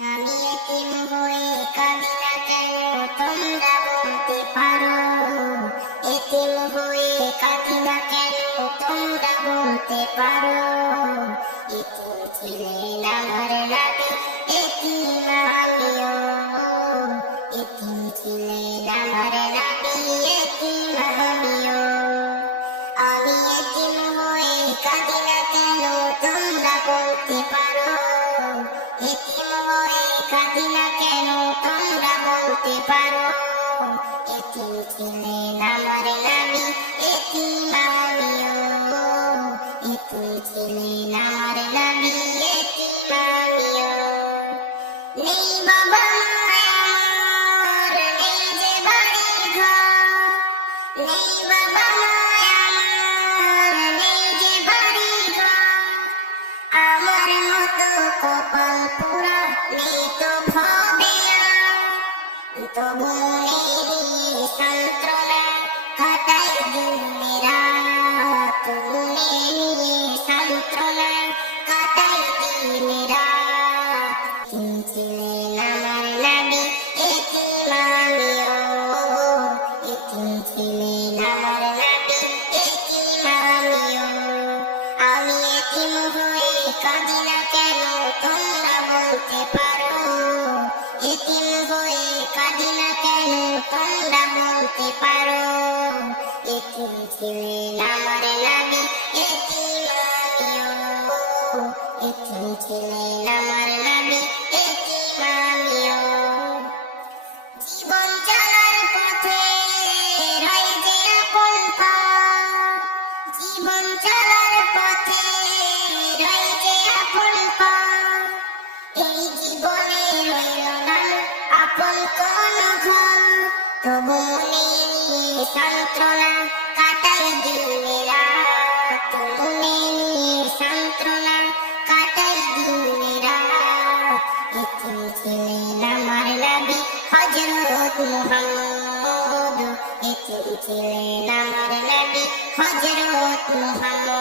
আমি এতিম পারো এতিম হয়ে কাঁদি পারো এতিম ছিলেন আমার নাবি আমি এতিম হয়ে কাঁদি না পারো হয়ে না কেন? তোমরা বলতে পারো, এটি ছিলেন আমার নামি, এটি আমিও এটি ছিলেন আমার নামি, এটি আমিও নেই বাবা। তোমরা বলতে পারো এতিম ছিলেন আমার নাবি এতিম আমিও এতিম ছিলেন আমার নাবি এতিম আমিও জীবন চলার পথে রয় আপন জীবন চলার পথে রয় আপন এই জীবনে রইল না আপন কোন সান্ত্বনা কাটাই দিনে রাত। নিয়ে সান্ত্বনা কাটাই দিনে এতিম ছিলেন আমার নবী হযরত মুহাম্মদ। এতিম ছিলেন আমার নবী হযরত মুহাম্মদ।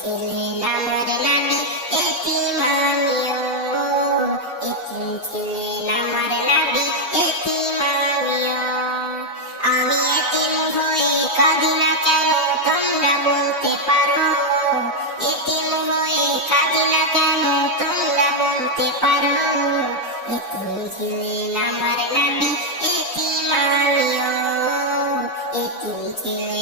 ছিলেন আমার নবী এতিম আমিও ছিলেন আমার নবী এতিম আমিও আমি এতিম হয়ে কাঁদি না কেন তোমরা বলতে পারো এতিম হয়ে কাঁদি না কেন তোমরা বলতে পারো এতিম ছিলেন আমার নবী এতিম আমিও এতিম ছিলেন